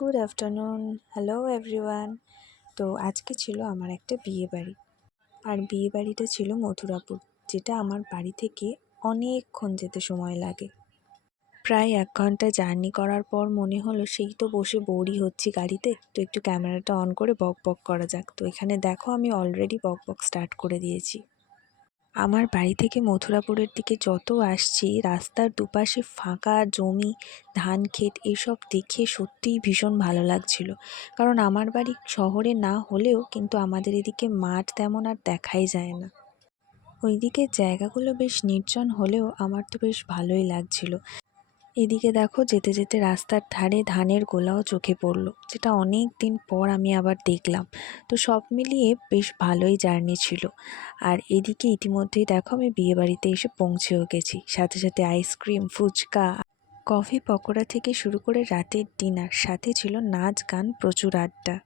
Good afternoon, hello everyone. তো আজকে ছিল আমার একটা বিয়েবাড়ি, আর বিয়েবাড়িটা ছিল মথুরাপুর, যেটা আমার বাড়ি থেকে অনেকক্ষণ যেতে সময় লাগে। প্রায় 1 ঘন্টা জার্নি করার পর মনে হলো সেই তো বসে বোরই হচ্ছি গাড়িতে, তো একটু ক্যামেরাটা অন করে বক বক করা যাক। তো এখানে দেখো আমি অলরেডি বক বক স্টার্ট করে দিয়েছি। আমার বাড়ি থেকে মথুরাপুরের দিকে যত আসছি, রাস্তার দুপাশে ফাঁকা জমি, ধান ক্ষেত এসব দেখে সত্যিই ভীষণ ভালো লাগছিল। কারণ আমার বাড়ি শহরে না হলেও কিন্তু আমাদের এদিকে মাঠ তেমন আর দেখাই যায় না। ওইদিকে জায়গাগুলো বেশ নির্জন হলেও আমার তো বেশ ভালোই লাগছিল। এদিকে দেখো যেতে যেতে রাস্তার ধারে ধানের গোলাও চোখে পড়লো, যেটা অনেক দিন পর আমি আবার দেখলাম। তো সব মিলিয়ে বেশ ভালোই জার্নি ছিল। আর এদিকে ইতিমধ্যেই দেখো আমি বিয়েবাড়িতে এসে পৌঁছেও গেছি, সাথে সাথে আইসক্রিম, ফুচকা, কফি, পকোড়া থেকে শুরু করে রাতের ডিনার, সাথে ছিল নাচ গান, প্রচুর আড্ডা।